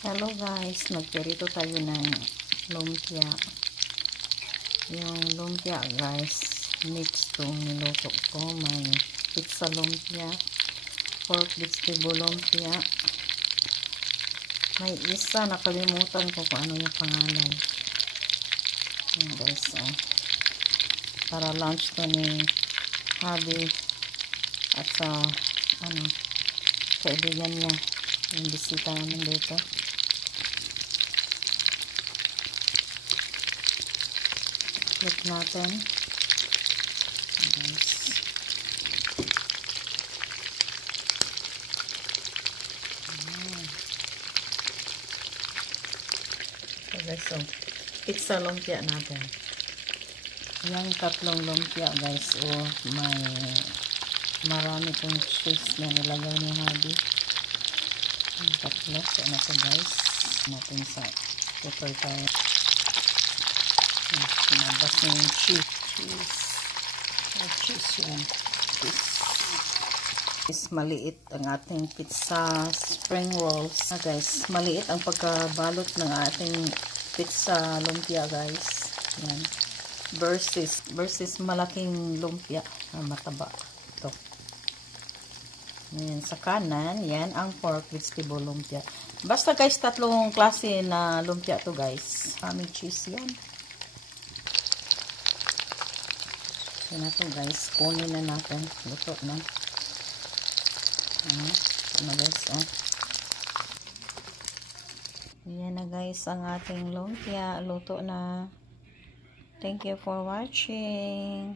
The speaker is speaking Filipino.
Hello guys, nagprito tayo ng lumpia. Yung lumpia guys, mix tong niluto ko. May pizza lumpia, pork vegetable lumpia. May isa, nakalimutan ko kung ano yung pangalan. Yan guys, para lunch to ni Habi at sa kaibigan niya. Yung bisita namin dito. Click natin. Guys. So, pizza lumpia natin. Yung tatlong lumpia guys, may marami kong cheese na nilagay ni Habi. Yung tatlo, so na ito guys. Natin sa pepper tayo. Nabas na yung cheese. Cheese yan. Cheese. Maliit ang ating pizza spring rolls. Guys, maliit ang pagkabalot ng ating pizza lumpia guys. Yan. Versus malaking lumpia. Mataba. Ito. Yan. Sa kanan, yan ang pork vegetable lumpia. Basta guys, tatlong klase na lumpia to guys. Aming cheese yan. Yan na to guys. Kunin na natin. Luto na. Ito na guys. Yan na guys ang ating lumpia. Luto na. Thank you for watching.